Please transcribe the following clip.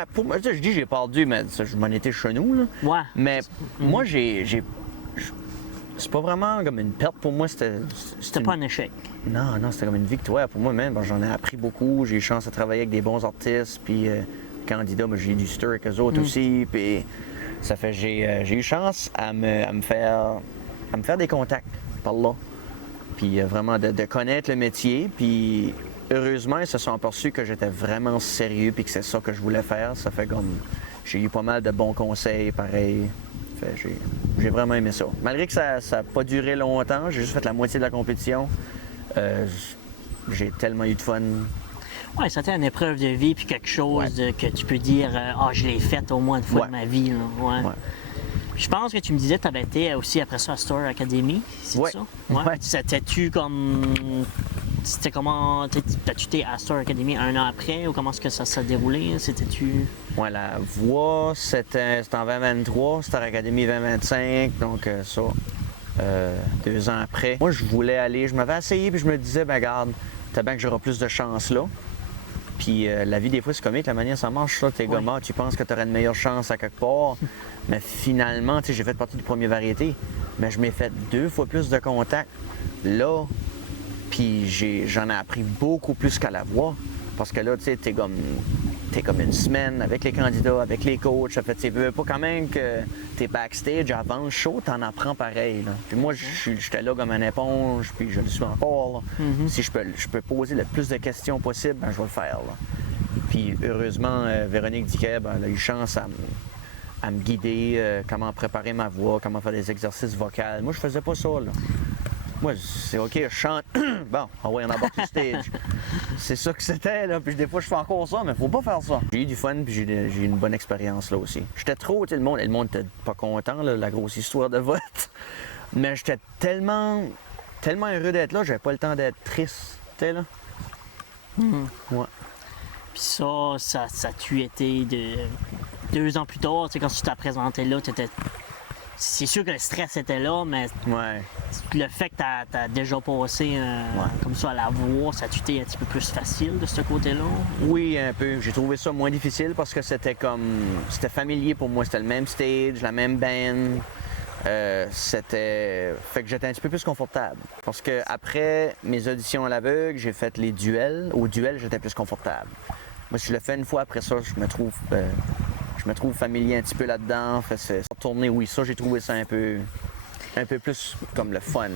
Ben, pour moi, je dis j'ai perdu, mais ça, je m'en étais chez nous, là. Ouais. Mais moi, c'est pas vraiment comme une perte pour moi, C'était pas un échec. Non, non, c'était comme une victoire pour moi même. J'en ai appris beaucoup, j'ai eu chance de travailler avec des bons artistes, puis candidats, moi j'ai du stir avec eux autres aussi, puis ça fait j'ai eu chance à me faire des contacts par là. Puis vraiment de connaître le métier, puis heureusement, ils se sont aperçus que j'étais vraiment sérieux puis que c'est ça que je voulais faire. Ça fait comme j'ai eu pas mal de bons conseils, pareil. J'ai vraiment aimé ça. Malgré que ça n'a pas duré longtemps, j'ai juste fait la moitié de la compétition. J'ai tellement eu de fun. Ouais, c'était une épreuve de vie puis quelque chose que tu peux dire je l'ai faite au moins une fois de ma vie. Là. Ouais. Je pense que tu me disais que tu avais été aussi après ça à Star Academy, c'est ça? Ouais. C'était-tu comme. C'était comment. T'as-tu été à Star Academy un an après ou comment est-ce que ça s'est déroulé? C'était-tu. Ouais, la voix, c'était en 2023, Star Academy 2025, donc ça, 2 ans après. Moi, je voulais aller, je m'avais essayé, puis je me disais, ben regarde, peut-être bien que j'aurai plus de chance là. Puis la vie, des fois, c'est comique, la manière ça marche, ça. T'es comme, tu penses que tu aurais une meilleure chance à quelque part, mais finalement, tu sais, j'ai fait partie du premier variété, mais je m'ai fait 2 fois plus de contacts là, puis j'en ai appris beaucoup plus qu'à la voix, parce que là, tu sais, t'es comme une semaine avec les candidats, avec les coachs, ça fait, tu veux pas quand même que t'es backstage avant le show, t'en apprends pareil, là. Puis moi, j'étais là comme une éponge, puis je le suis encore, là. Si je peux poser le plus de questions possible, ben, je vais le faire, là. Puis heureusement, Véronique Diquet, ben, elle a eu chance à me guider, comment préparer ma voix, comment faire des exercices vocaux. Moi, je faisais pas ça, là. Moi, c'est OK, je chante. Bon, on embarque sur stage. C'est ça que c'était, là. Puis des fois, je fais encore ça, mais faut pas faire ça. J'ai eu du fun, puis j'ai eu une bonne expérience, là aussi. J'étais trop, tu sais, le monde était pas content, là, la grosse histoire de vote. Mais j'étais tellement heureux d'être là, j'avais pas le temps d'être triste, tu sais, là. Ouais. Puis ça a-tu été 2 ans plus tard, tu sais, quand tu t'as présenté là, t'étais. C'est sûr que le stress était là, mais le fait que tu as déjà passé comme ça à la voix, ça a été un petit peu plus facile de ce côté-là? Oui, un peu. J'ai trouvé ça moins difficile parce que c'était familier pour moi. C'était le même stage, la même band. Fait que j'étais un petit peu plus confortable. Parce que après mes auditions à l'aveugle, j'ai fait les duels. Au duel, j'étais plus confortable. Moi, si je le fais une fois après ça, je me trouve familier un petit peu là-dedans. Fait tourner, oui, ça, j'ai trouvé ça un peu plus comme le fun.